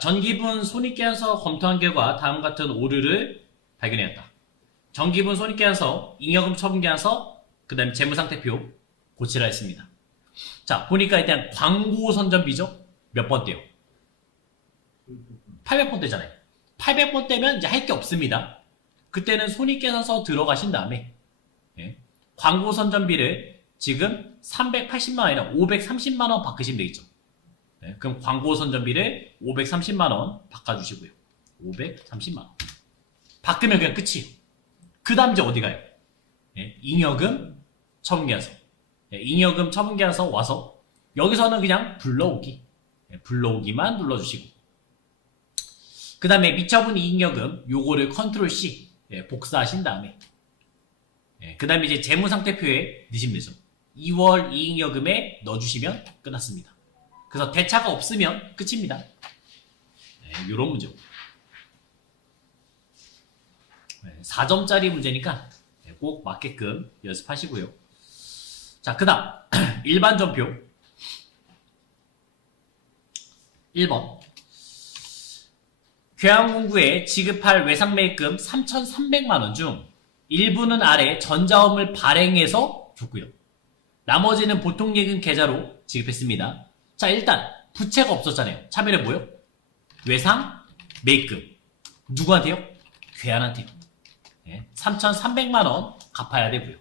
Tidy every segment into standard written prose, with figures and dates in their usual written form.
전기분 손익계산서 검토한 결과 다음 같은 오류를 발견했다. 전기분 손익계산서, 잉여금 처분계산서, 그 다음에 재무상태표 고치라 했습니다. 자, 보니까 일단 광고 선전비죠? 몇 번대요? 800번대잖아요. 800번대면 이제 할 게 없습니다. 그때는 손익계산서 들어가신 다음에 광고 선전비를 지금 380만원 아니라 530만원 바꾸시면 되겠죠. 그럼 광고 선전비를 530만원 바꿔주시고요. 530만원. 바꾸면 그냥 끝이에요. 그 다음 이제 어디 가요? 잉여금 처분계산서. 잉여금 처분계산서 와서 여기서는 그냥 불러오기. 불러오기만 눌러주시고. 그 다음에 미처분 이익여금 요거를 컨트롤 C 복사하신 다음에 그 다음에 이제 재무상태표에 넣으시면 되죠. 2월 이익여금에 넣어주시면 끝났습니다. 그래서 대차가 없으면 끝입니다. 요런 문제고. 4점짜리 문제니까 꼭 맞게끔 연습하시고요. 자, 그 다음 일반 전표 1번 교양공구에 지급할 외상매입금 3,300만원 중 일부는 아래 전자업을 발행해서 줬고요. 나머지는 보통예금 계좌로 지급했습니다. 자, 일단 부채가 없었잖아요. 차별에 뭐요? 외상매입금. 누구한테요? 괴한한테요. 3,300만원 갚아야 되고요.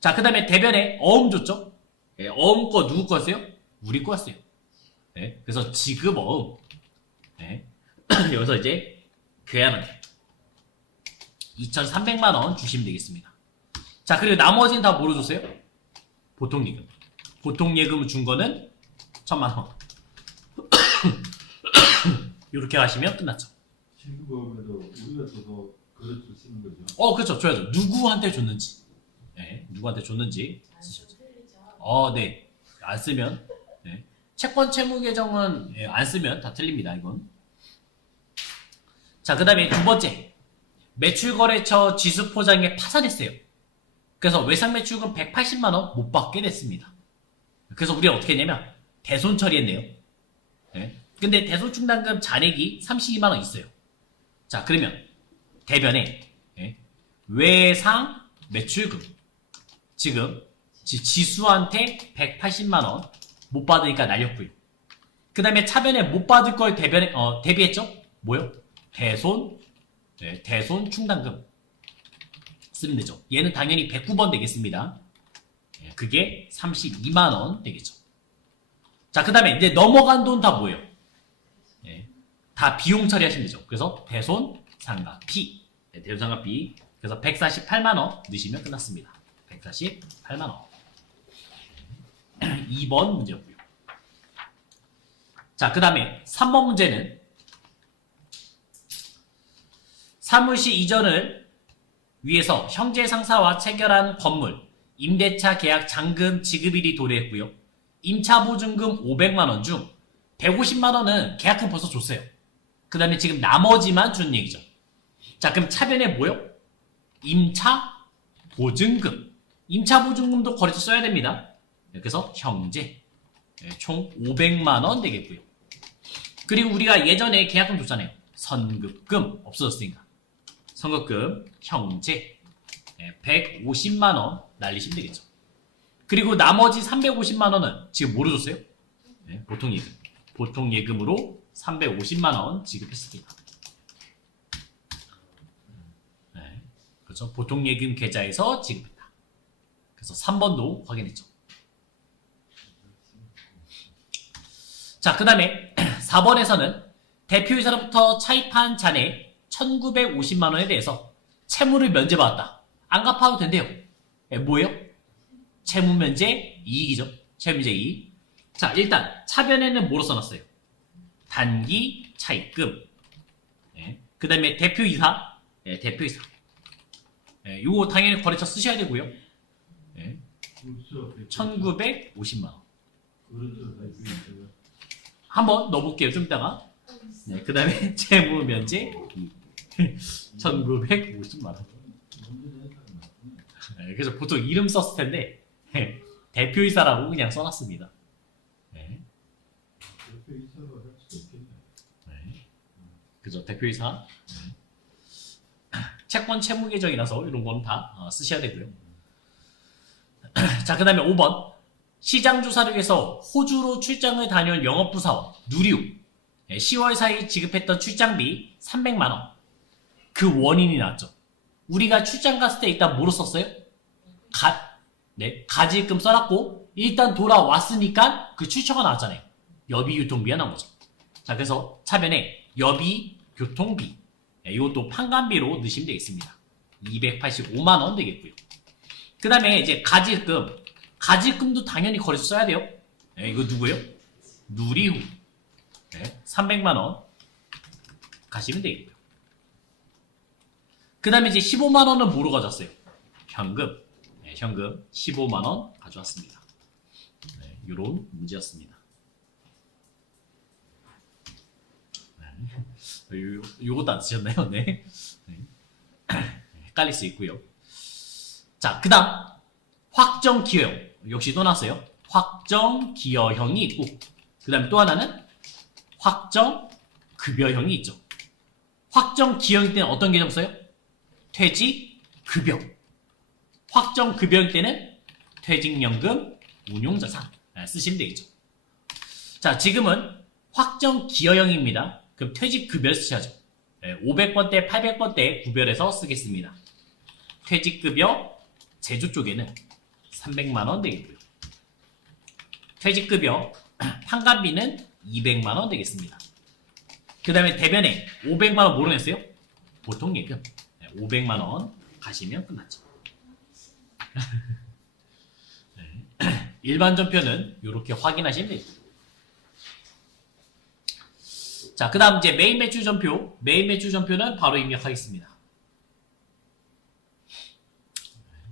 자, 그 다음에 대변에 어음 줬죠? 어음 거 누구 거였어요? 우리 거였어요. 그래서 지급 어음. 여기서 이제 괴한한테 2,300만원 주시면 되겠습니다. 자, 그리고 나머지는 다 뭐로 줬어요? 보통예금. 보통예금을 준 거는 1,000만원. 이렇게 하시면 끝났죠. 지급업에도 우리가 줘서 그릇을 쓰는 거죠. 그렇죠. 줘야죠. 누구한테 줬는지. 누구한테 줬는지 쓰셔야죠. 네. 안 쓰면. 채권 채무 계정은 안 쓰면 다 틀립니다. 이건. 자, 그 다음에 두 번째. 매출거래처 지수포장에 파산했어요. 그래서 외상매출금 180만원 못 받게 됐습니다. 그래서 우리가 어떻게 했냐면 대손 처리했네요. 근데 대손충당금 잔액이 32만원 있어요. 자, 그러면 대변에 외상매출금 지금 지수한테 180만원 못 받으니까 날렸고요. 그 다음에 차변에 못 받을 걸 대변에 대비했죠? 뭐요? 대손 충당금 쓰면 되죠. 얘는 당연히 109번 되겠습니다. 그게 32만원 되겠죠. 자, 그 다음에 이제 넘어간 돈 다 뭐예요? 다 비용 처리하시면 되죠. 그래서 대손 상가비. 대손 상가비. 그래서 148만원 넣으시면 끝났습니다. 148만원. 2번 문제고요. 자, 그 다음에 3번 문제는 사무실 이전을 위해서 형제 상사와 체결한 건물 임대차 계약 잔금 지급일이 도래했고요. 임차 보증금 500만원 중 150만원은 계약금 벌써 줬어요. 그 다음에 지금 나머지만 준 얘기죠. 자, 그럼 차변에 뭐요? 임차 보증금. 임차 보증금도 거래처 써야 됩니다. 그래서 형제 총 500만원 되겠고요. 그리고 우리가 예전에 계약금 줬잖아요. 선급금 없어졌으니까 선급금 형제 150만원 날리시면 되겠죠. 그리고 나머지 350만원은 지금 뭐로 줬어요? 보통예금. 보통예금으로 350만원 지급했습니다. 그렇죠. 보통예금 계좌에서 지급했다. 그래서 3번도 확인했죠. 자, 그 다음에 4번에서는 대표이사로부터 차입한 잔액 1,950만원에 대해서 채무를 면제받았다. 안 갚아도 된대요. 뭐예요? 채무면제 이익이죠. 채무면제 이익. 자, 일단 차변에는 뭐로 써놨어요? 단기 차입금. 그 다음에 대표이사. 대표이사. 요거 당연히 거래처 쓰셔야 되고요. 1,950만원. 한번 넣어볼게요. 좀 이따가. 그 다음에 채무면제 1,950만원. 그래서 보통 이름 썼을 텐데 대표이사라고 그냥 써놨습니다. 그죠? 대표이사. 채권 채무 계정이라서 이런 건 다 쓰셔야 되고요. 자, 그 다음에 5번. 시장 조사를 위해서 호주로 출장을 다녀온 영업부사원 누리우 10월 사이 지급했던 출장비 300만원. 그 원인이 나왔죠. 우리가 출장 갔을 때 일단 뭐로 썼어요? 가지금 써놨고 일단 돌아왔으니까 그 출처가 나왔잖아요. 여비 유통비가 나온 거죠. 자, 그래서 차변에 여비 교통비 이것도 판관비로 넣으시면 되겠습니다. 285만원 되겠고요. 그 다음에 이제 가지금도 당연히 거래소 써야 돼요. 이거 누구예요? 누리후 300만원 가시면 되겠고요. 그 다음에 이제 15만원은 뭐로 가져왔어요? 현금. 현금 15만원 가져왔습니다. 이런 문제였습니다. 요것도 안 쓰셨나요? 네. 헷갈릴 수 있고요. 자, 그 다음 확정 기여형 역시 또 나왔어요. 확정 기여형이 있고 그 다음에 또 하나는 확정 급여형이 있죠. 확정 기여형 때는 어떤 개념 써요? 퇴직 급여. 확정 급여형 때는 퇴직연금 운용자산 쓰시면 되겠죠. 자, 지금은 확정 기여형입니다. 그럼 퇴직 급여를 쓰셔야죠. 500번대, 800번대 구별해서 쓰겠습니다. 퇴직 급여 제조 쪽에는 300만원 되겠고요. 퇴직 급여 판관비는 200만원 되겠습니다. 그 다음에 대변에 500만원 뭐로 냈어요? 보통 예금 500만원 가시면 끝났죠. 일반 전표는 이렇게 확인하시면 됩니다. 자, 그 다음 이제 메인 매출 전표. 메인 매출 전표는 바로 입력하겠습니다.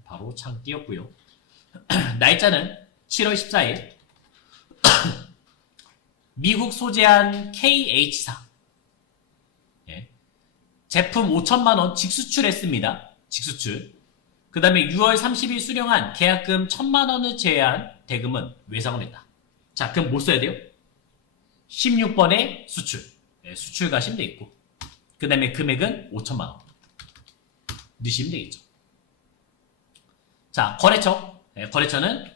바로 창 띄었고요. 날짜는 7월 14일. 미국 소재한 KH사. 제품 5천만원 직수출했습니다. 직수출. 그 다음에 6월 30일 수령한 계약금 1,000만원을 제외한 대금은 외상을 했다. 자, 그럼 뭐 써야 돼요? 16번에 수출. 수출 가시면 되겠고. 그 다음에 금액은 5천만원. 넣으시면 되겠죠. 자, 거래처. 거래처는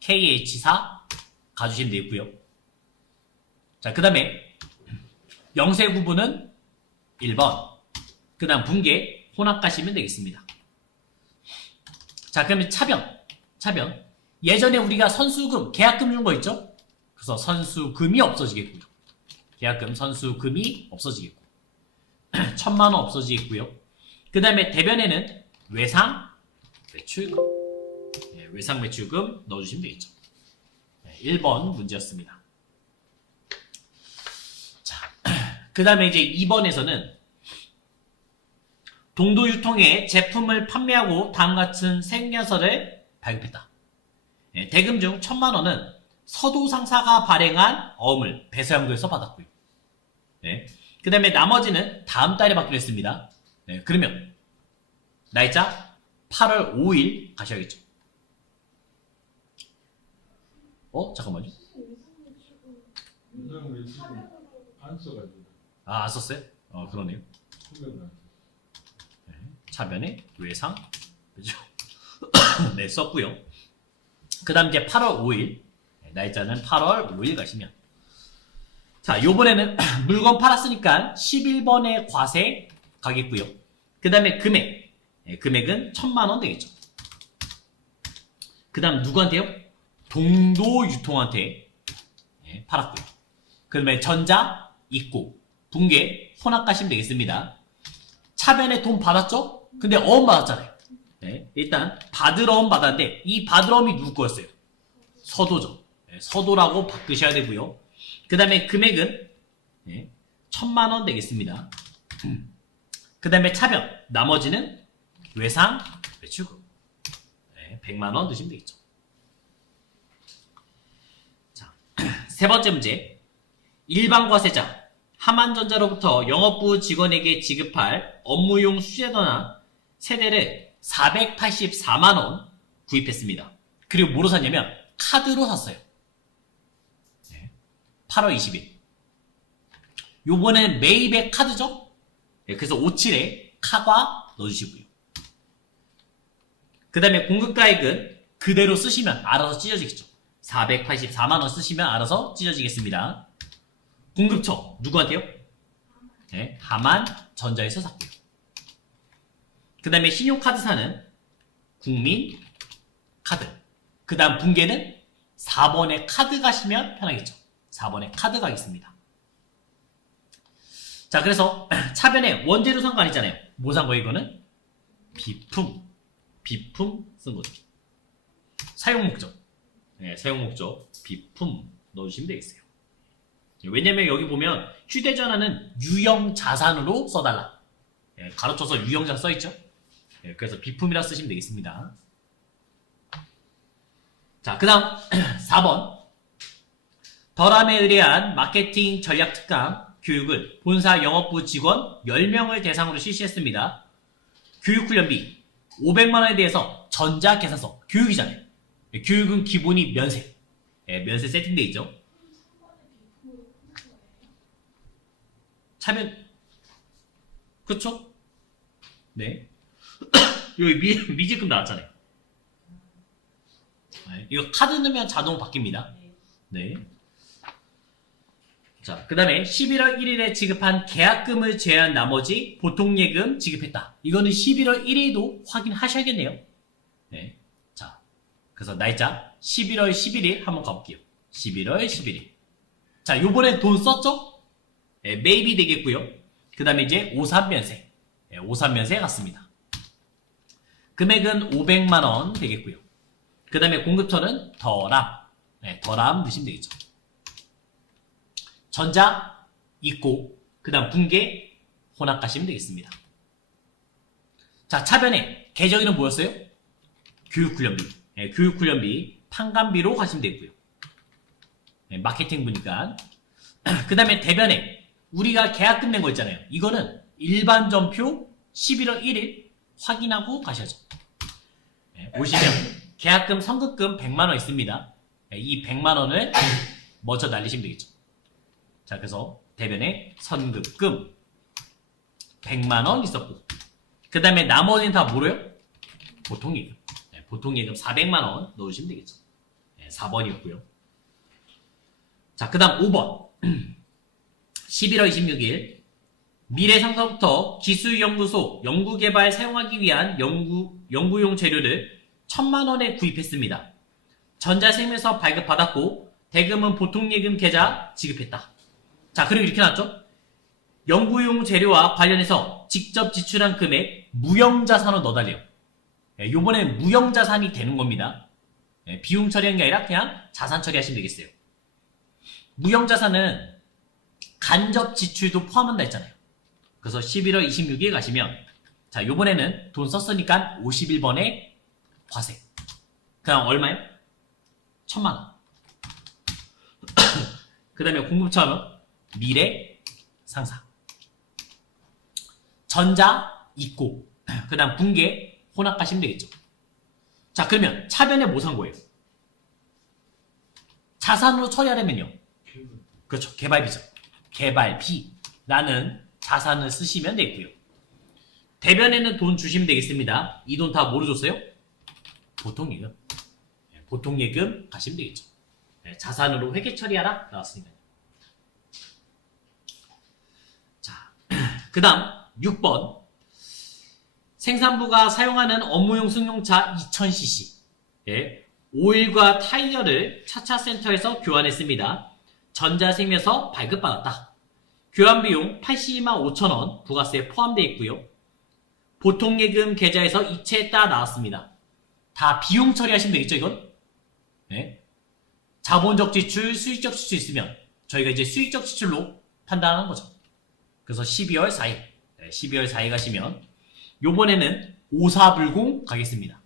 KH사 가주시면 되겠고요. 자, 그 다음에 영세 구분은 1번. 그 다음 분계 혼합 가시면 되겠습니다. 자, 그러면 차변. 예전에 우리가 선수금, 계약금 준 거 있죠? 그래서 선수금이 없어지겠고요. 계약금, 선수금이 없어지겠고. 1,000만원 없어지겠고요. 그 다음에 대변에는 외상 매출금. 외상 매출금 넣어주시면 되겠죠. 1번 문제였습니다. 자, 그 다음에 이제 2번에서는 동도 유통에 제품을 판매하고 다음과 같은 생년서를 발급했다. 대금 중 1,000만원은 서도 상사가 발행한 어음을 배서양도에서 받았고요. 그 다음에 나머지는 다음 달에 받기로 했습니다. 그러면 날짜 8월 5일 가셔야겠죠. 잠깐만요. 인상 매출은 안 써가지고. 안 썼어요? 그러네요. 소명을 안 써. 차변에 외상 그죠? 네, 썼고요. 그 다음 이제 8월 5일 날짜는 8월 5일 가시면 자, 요번에는 물건 팔았으니까 11번의 과세 가겠고요. 그 다음에 금액은 1,000만원 되겠죠. 그 다음 누구한테요? 동도 유통한테 팔았고요. 그 다음에 전자, 입고, 분계, 혼합 가시면 되겠습니다. 차변에 돈 받았죠? 근데 어음 받았잖아요. 일단 받을 어음 받았는데 이 받을 어음이 누구 거였어요? 서도죠. 서도라고 바꾸셔야 되고요. 그 다음에 금액은 1,000만원 되겠습니다. 그 다음에 차변, 나머지는 외상, 매출금 100만원 넣으시면 되겠죠. 자, 세 번째 문제. 일반과세자 하만전자로부터 영업부 직원에게 지급할 업무용 휴대전화 세대를 484만원 구입했습니다. 그리고 뭐로 샀냐면 카드로 샀어요. 8월 20일. 요번엔 메이백 카드죠? 예, 그래서 57에 카과 넣어주시고요. 그 다음에 공급가액은 그대로 쓰시면 알아서 찢어지겠죠. 484만원 쓰시면 알아서 찢어지겠습니다. 공급처 누구한테요? 네, 하만전자에서 샀고요. 그 다음에 신용카드사는 국민카드. 그 다음 분계는 4번에 카드 가시면 편하겠죠. 4번에 카드 가겠습니다. 자, 그래서 차변에 원재료 산 거 아니잖아요. 뭐 산 거예요, 이거는? 비품 쓴 거죠. 사용목적. 네, 사용목적. 비품 넣어주시면 되겠어요. 왜냐면 여기 보면 휴대전화는 유형자산으로 써달라. 네, 가로쳐서 유형자산 써있죠. 네, 그래서 비품이라 쓰시면 되겠습니다. 자, 그 다음 4번 덜함에 의뢰한 마케팅 전략 특강 교육을 본사 영업부 직원 10명을 대상으로 실시했습니다. 교육훈련비 500만원에 대해서 전자계산서 교육이잖아요. 교육은 기본이 면세. 면세 세팅되어 있죠. 차면 그쵸? 네. 여기 미지급 나왔잖아요. 이거 카드 넣으면 자동 바뀝니다. 네. 자, 그 다음에 11월 1일에 지급한 계약금을 제외한 나머지 보통예금 지급했다. 이거는 11월 1일도 확인하셔야겠네요. 네. 자, 그래서 날짜 11월 11일 한번 가볼게요. 11월 11일. 자, 요번에 돈 썼죠? 네, 매입이 되겠고요. 그 다음에 이제 53면세. 네, 53면세 갔습니다. 금액은 500만원 되겠고요. 그 다음에 공급처는 덜함. 네, 덜함 넣으시면 되겠죠. 전자 있고 그 다음 분계 혼합 가시면 되겠습니다. 자, 차변에 계정이는 뭐였어요? 교육훈련비. 네, 교육훈련비 판관비로 가시면 되고요. 네, 마케팅 분이니까. 그 다음에 대변에 우리가 계약금 낸 거 있잖아요. 이거는 일반 전표 11월 1일 확인하고 가셔야죠. 네, 보시면 계약금 선급금 100만원 있습니다. 네, 이 100만원을 먼저 날리시면 되겠죠. 자, 그래서 대변에 선급금 100만원 있었고 그 다음에 나머지는 다 뭐래요? 보통예금. 네, 보통예금 400만원 넣으시면 되겠죠. 네, 4번이었고요. 자, 그 다음 5번 11월 26일 미래상사부터 기술연구소 연구개발 사용하기 위한 연구용 재료를 1000만원에 구입했습니다. 전자세무에서 발급받았고 대금은 보통예금 계좌 지급했다. 자, 그리고 이렇게 나왔죠? 연구용 재료와 관련해서 직접 지출한 금액 무형자산으로 넣어달래요. 요번엔 무형자산이 되는 겁니다. 비용 처리한 게 아니라 그냥 자산 처리하시면 되겠어요. 무형자산은 간접 지출도 포함한다 했잖아요. 그래서 11월 26일 가시면 자, 요번에는 돈 썼으니까 51번에 과세. 그냥 얼마요? 1000만원. 그 다음에 공급처는 미래 상사. 전자 있고 그 다음 분계 혼합 가시면 되겠죠. 자, 그러면 차변에 뭐 산 거예요? 자산으로 처리하려면요. 그렇죠. 개발비죠. 개발비라는 자산을 쓰시면 되고요. 대변에는 돈 주시면 되겠습니다. 이 돈 다 뭐로 줬어요? 보통예금. 보통예금 가시면 되겠죠. 자산으로 회계 처리하라 나왔으니까요. 자, 그 다음 6번 생산부가 사용하는 업무용 승용차 2000cc 오일과 타이어를 차차센터에서 교환했습니다. 전자세무에서 발급받았다. 교환비용 82만 5천원 부가세 포함되어 있고요. 보통예금 계좌에서 이체했다 나왔습니다. 다 비용 처리하시면 되겠죠, 이건? 네. 자본적 지출, 수익적 지출 있으면 저희가 이제 수익적 지출로 판단하는 거죠. 그래서 12월 4일, 12월 4일 가시면 요번에는 54불공 가겠습니다.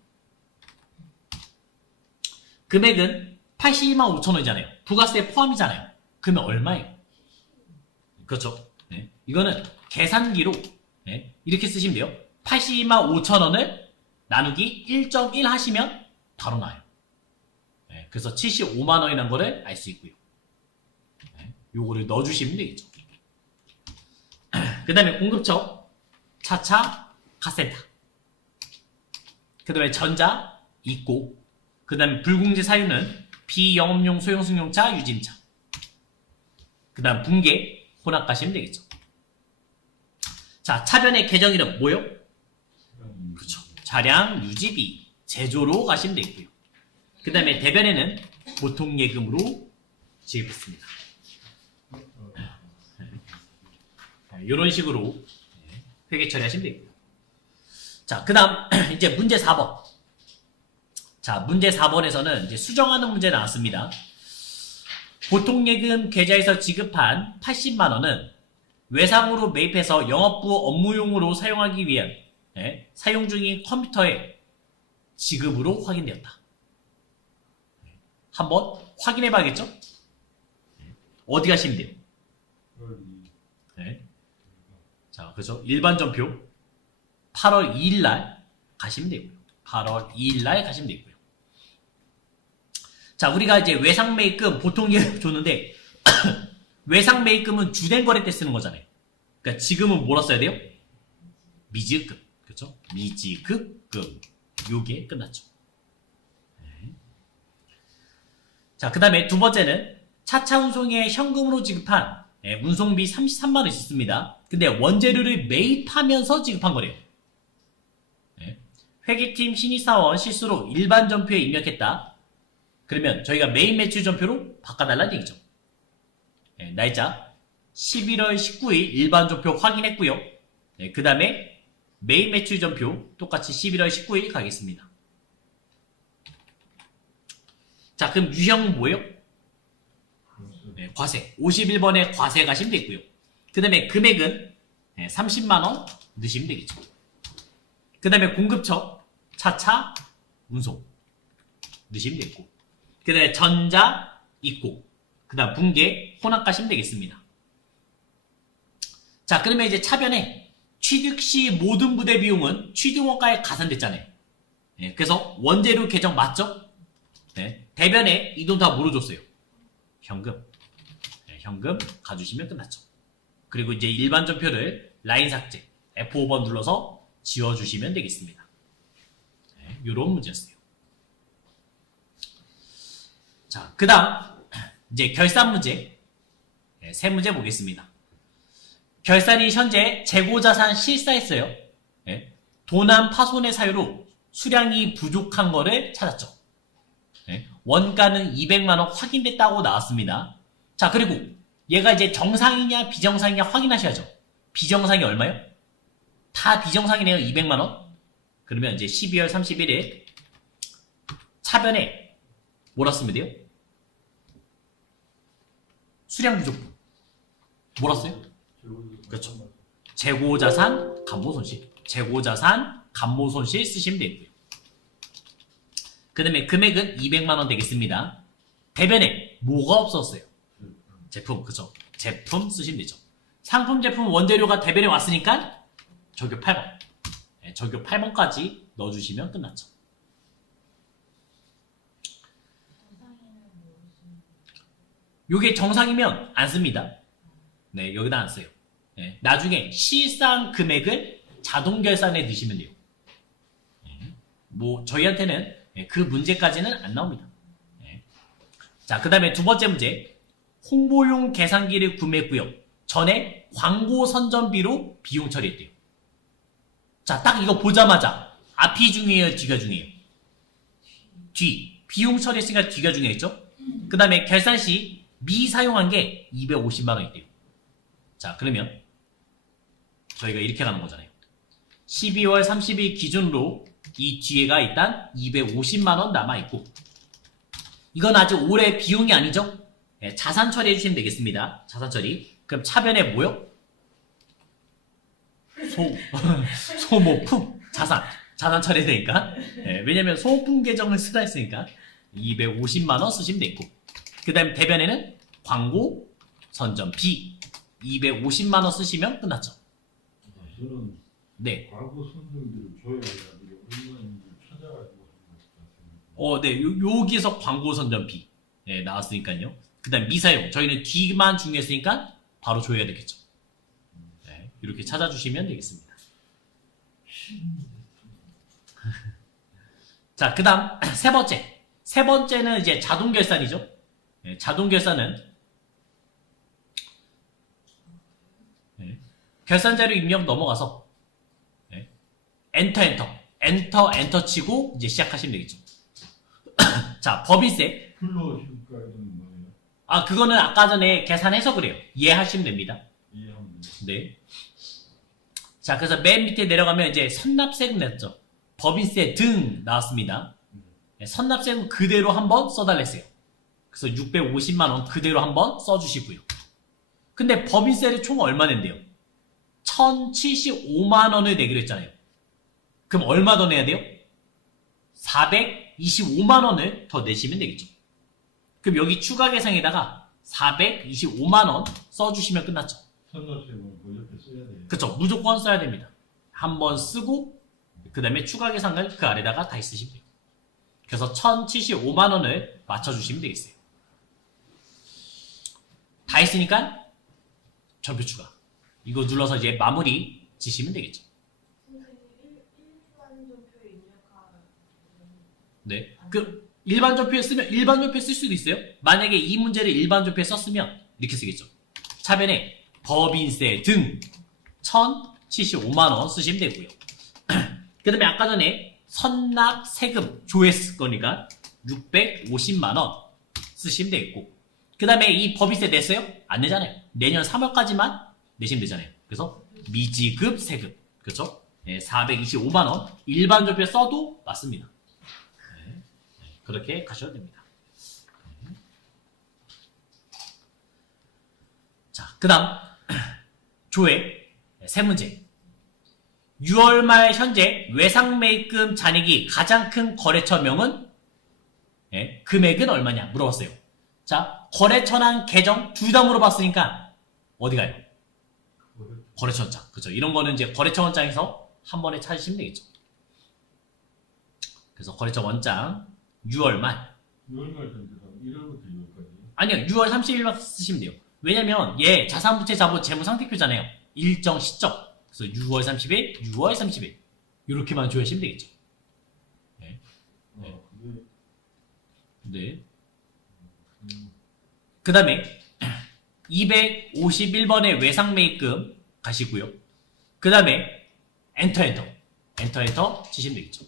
금액은 82만 5천원이잖아요. 부가세 포함이잖아요. 그러면 얼마예요? 그렇죠. 네. 이거는 계산기로 이렇게 쓰시면 돼요. 82만 5천원을 나누기 1.1 하시면 바로 나와요. 그래서 75만원이라는 거를 알 수 있고요. 요거를 넣어주시면 되겠죠. 그 다음에 공급처, 차차, 카센터. 그 다음에 전자, 있고. 그 다음에 불공제 사유는 비영업용 소형승용차, 유진차. 그 다음 분계, 혼합 가시면 되겠죠. 자, 차변의 계정 이름 뭐요? 그렇죠. 차량 유지비, 제조로 가시면 되고요. 그 다음에 대변에는 보통예금으로 지급했습니다. 이런 식으로 회계 처리하시면 되고요. 자, 그 다음 이제 문제 4번. 자, 문제 4번에서는 이제 수정하는 문제 나왔습니다. 보통예금 계좌에서 지급한 80만원은 외상으로 매입해서 영업부 업무용으로 사용하기 위한 사용 중인 컴퓨터의 지급으로 확인되었다. 한번 확인해 봐야겠죠? 어디 가시면 돼요? 네. 자, 그죠? 일반 전표 8월 2일 날 가시면 되고요. 8월 2일 날 가시면 되고요. 자, 우리가 이제 외상 매입금 보통 예금 줬는데 외상 매입금은 주된 거래 때 쓰는 거잖아요. 그러니까 지금은 뭐라 써야 돼요? 미지급금. 그렇죠? 미지급금. 요게 끝났죠. 네. 자, 그 다음에 두 번째는 차차 운송에 현금으로 지급한 운송비 33만원 있었습니다. 근데 원재료를 매입하면서 지급한 거래요. 회계팀 신입사원 실수로 일반 전표에 입력했다. 그러면 저희가 메인 매출 전표로 바꿔달라는 얘기죠. 날짜 11월 19일 일반 전표 확인했고요. 그 다음에 메인 매출 전표 똑같이 11월 19일 가겠습니다. 자, 그럼 유형 뭐예요? 과세. 51번에 과세 가시면 되고요. 그 다음에 금액은 30만원 넣으시면 되겠죠. 그 다음에 공급처, 차차, 운송 넣으시면 되고, 그 다음에 전자, 있고, 그 다음 분계, 혼합 가시면 되겠습니다. 자, 그러면 이제 차변에 취득 시 모든 부대 비용은 취득원가에 가산됐잖아요. 그래서 원재료 계정 맞죠? 대변에 이 돈 다 뭐로 줬어요? 현금. 현금 가주시면 끝났죠. 그리고 이제 일반 전표를 라인 삭제, F5번 눌러서 지워주시면 되겠습니다. 요런 문제였어요. 자, 그 다음 이제 결산 문제 세 문제 보겠습니다. 결산이 현재 재고자산 실사했어요. 도난 파손의 사유로 수량이 부족한 거를 찾았죠. 원가는 200만원 확인됐다고 나왔습니다. 자, 그리고 얘가 이제 정상이냐 비정상이냐 확인하셔야죠. 비정상이 얼마요? 다 비정상이네요. 200만원. 그러면 이제 12월 31일 차변에 뭐라 쓰면 돼요? 수량 부족분. 뭐라 써요? 그렇죠. 재고자산, 감모손실. 재고자산, 감모손실 쓰시면 되고요. 그 다음에 금액은 200만원 되겠습니다. 대변에 뭐가 없었어요? 제품, 그죠? 제품 쓰시면 되죠. 상품, 제품, 원재료가 대변에 왔으니까 적요 8번. 적요 8번까지 넣어주시면 끝났죠. 요게 정상이면 안 씁니다. 네, 여기다 안 써요. 나중에 실상 금액을 자동 결산에 넣으시면 돼요. 뭐 저희한테는 그 문제까지는 안 나옵니다. 자, 그 다음에 두 번째 문제. 홍보용 계산기를 구매했고요. 전에 광고 선전비로 비용 처리했대요. 자, 딱 이거 보자마자 앞이 중요해요, 뒤가 중요해요? 뒤. 비용 처리했으니까 뒤가 중요했죠? 그 다음에 결산 시 미사용한 게 250만원 있대요. 자, 그러면 저희가 이렇게 가는 거잖아요. 12월 30일 기준으로 이 뒤에가 일단 250만원 남아있고, 이건 아직 올해 비용이 아니죠? 자산 처리해 주시면 되겠습니다. 자산 처리. 그럼 차변에 뭐요? 소모품. 자산 처리해야 되니까. 왜냐면 소모품 계정을 쓰다 했으니까 250만원 쓰시면 되고, 그 다음에 대변에는 광고 선전비 250만원 쓰시면 끝났죠. 저는 네. 과거 선정비를 줘야 가지고 얼마인지 찾아가지고 하는 것 같아요. 네. 여기서 광고 선전비 나왔으니까요. 그 다음 미사용. 저희는 뒤만 중요했으니까 바로 줘야 되겠죠. 이렇게 찾아주시면 되겠습니다. 자, 그 다음 세 번째. 세 번째는 이제 자동 결산이죠. 네, 자동 결산은 결산 자료 입력 넘어가서 엔터 치고 이제 시작하시면 되겠죠. 자, 법인세. 근로시급가액은 뭐예요? 아, 그거는 아까 전에 계산해서 그래요. 이해하시면 됩니다. 이해하면 돼요. 네. 자, 그래서 맨 밑에 내려가면 이제 선납세금 냈죠. 법인세 등 나왔습니다. 선납세금 그대로 한번 써달랬어요. 그래서 650만원 그대로 한번 써주시고요. 근데 법인세를 총 얼마 낸대요? 1075만원을 내기로 했잖아요. 그럼 얼마 더 내야 돼요? 425만원을 더 내시면 되겠죠. 그럼 여기 추가 계상에다가 425만원 써주시면 끝났죠. 선납세금은 그 옆에 써야 돼요. 그쵸. 무조건 써야 됩니다. 한번 쓰고 그 다음에 추가 계산을 그 아래다가 다 쓰시면 돼요. 그래서 1075만원을 맞춰주시면 되겠어요. 다 했으니까 전표 추가. 이거 눌러서 이제 마무리 지시면 되겠죠. 일반 전표에 입력한 네. 그 일반 전표에 쓰면 일반 전표에 쓸 수도 있어요. 만약에 이 문제를 일반 전표에 썼으면 이렇게 쓰겠죠. 차변에 법인세 등 1075만원 쓰시면 되고요. 그 다음에 아까 전에 선납 세금 조회했을 거니까 650만원 쓰시면 되겠고, 그 다음에 이 법인세 냈어요? 안 내잖아요. 내년 3월까지만 내시면 되잖아요. 그래서 미지급 세금, 그렇죠? 425만원 일반 전표에 써도 맞습니다. 그렇게 가셔도 됩니다. 자, 그 다음 조회 세 문제. 6월 말 현재 외상매입금 잔액이 가장 큰 거래처명은 금액은 얼마냐 물어봤어요. 자, 거래처랑 계정 둘 다 물어봤으니까 어디 가요? 거래처 원장. 그렇죠. 이런 거는 이제 거래처 원장에서 한 번에 찾으시면 되겠죠. 그래서 거래처 원장 6월 말. 6월 말 전체가 1월부터 6월까지. 아니요. 6월 30일만 쓰시면 돼요. 왜냐면 얘 자산부채 자본 재무상태표잖아요. 일정 시점. 그래서 6월 30일, 6월 30일 이렇게만 조회하시면 되겠죠. 네. 그게 네. 그 다음에 251번의 외상매입금 가시고요. 그 다음에 엔터 치시면 되겠죠.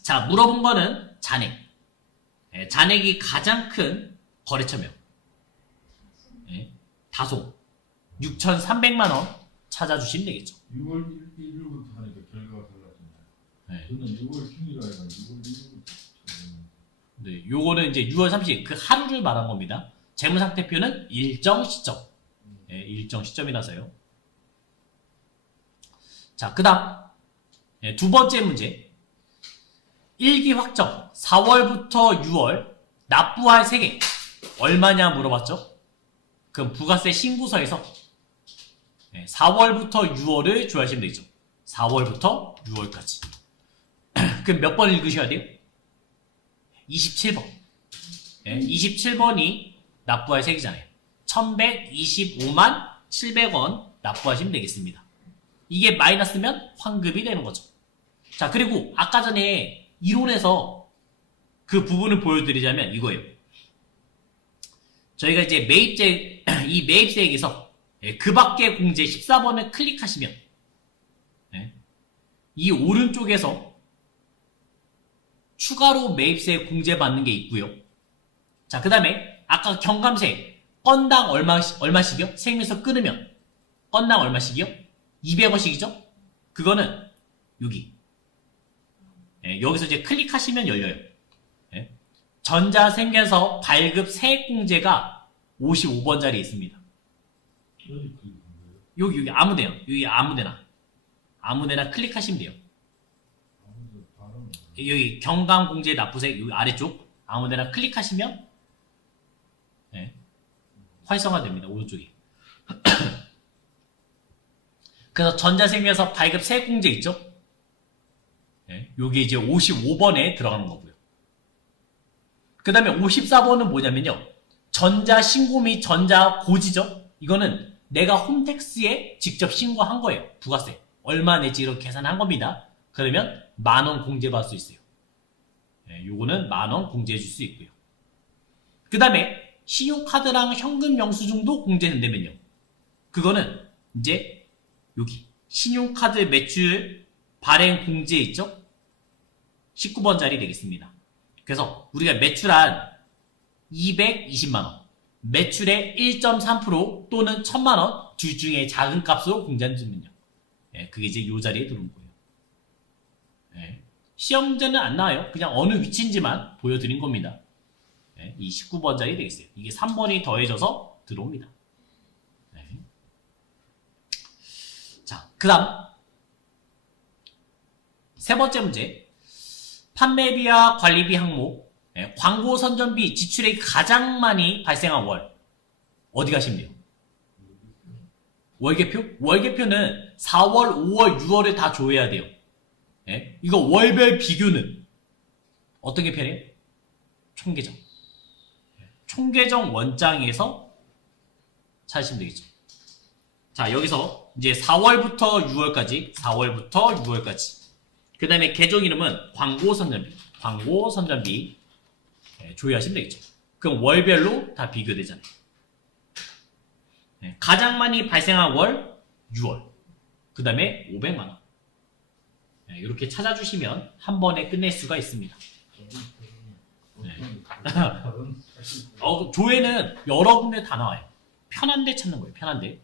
자, 물어본 거는 잔액. 잔액이 가장 큰 거래처명. 다소 6,300만원 찾아주시면 되겠죠. 6월 1일부터 하니까 결과가 달라지나요? 네. 저는 6월 중이라 해가 6월 1일부터. 네, 요거는 이제 6월 30일 그 하루를 말한 겁니다. 재무상태표는 일정 시점. 일정 시점이라서요. 자, 그 다음 두 번째 문제. 일기 확정 4월부터 6월 납부할 세액 얼마냐 물어봤죠? 그럼 부가세 신고서에서 4월부터 6월을 조회하시면 되죠. 4월부터 6월까지. 그럼 몇 번 읽으셔야 돼요? 27번. 27번이 납부할 세액이잖아요. 1125만 700원 납부하시면 되겠습니다. 이게 마이너스면 환급이 되는 거죠. 자, 그리고 아까 전에 이론에서 그 부분을 보여드리자면 이거예요. 저희가 이제 매입세, 이 매입세액에서 그 밖의 공제 14번을 클릭하시면 이 오른쪽에서 추가로 매입세 공제받는 게 있고요. 자, 그 다음에 아까 경감세 건당 얼마씩이요? 생명에서 끊으면 건당 얼마씩이요? 200원씩이죠? 그거는 여기 여기서 이제 클릭하시면 열려요. 전자생계에서 발급 세액공제가 55번짜리 있습니다. 어디 클릭한 거예요? 여기 아무데나 클릭하시면 돼요. 아무도 발음. 여기 경감공제 납부세 여기 아래쪽 아무데나 클릭하시면 활성화됩니다. 오른쪽이. 그래서 전자생명에서 발급 세액공제 있죠? 여기 이제 55번에 들어가는 거고요. 그 다음에 54번은 뭐냐면요. 전자신고 및 전자고지죠? 이거는 내가 홈택스에 직접 신고한 거예요. 부가세. 얼마 내지 이렇게 계산한 겁니다. 그러면 10,000원 공제받을 수 있어요. 요거는 10,000원 공제해 줄 수 있고요. 그 다음에 신용카드랑 현금 영수증도 공제된다면요. 그거는 이제 여기 신용카드 매출 발행 공제 있죠? 19번 자리 되겠습니다. 그래서 우리가 매출한 220만원, 매출의 1.3% 또는 1,000만원 둘 중에 작은 값으로 공제해주면요. 그게 이제 요 자리에 들어온 거예요. 시험제는 안 나와요. 그냥 어느 위치인지만 보여드린 겁니다. 이 19번 자리 되겠어요. 이게 3번이 더해져서 들어옵니다. 자, 그 다음 세 번째 문제. 판매비와 관리비 항목, 광고 선전비 지출액이 가장 많이 발생한 월. 어디 가시면 돼요? 월계표? 월계표는 4월, 5월, 6월에 다 조회해야 돼요. 이거 월별 비교는 어떤 계편이에요? 총계정. 총계정 원장에서 찾으시면 되겠죠. 자, 여기서 이제 4월부터 6월까지, 4월부터 6월까지. 그 다음에 계정 이름은 광고선전비. 광고선전비. 조회하시면 되겠죠. 그럼 월별로 다 비교되잖아요. 가장 많이 발생한 월, 6월. 그 다음에 500만원. 이렇게 찾아주시면 한 번에 끝낼 수가 있습니다. 조회는 여러 군데 다 나와요. 편한 데 찾는 거예요. 편한 데.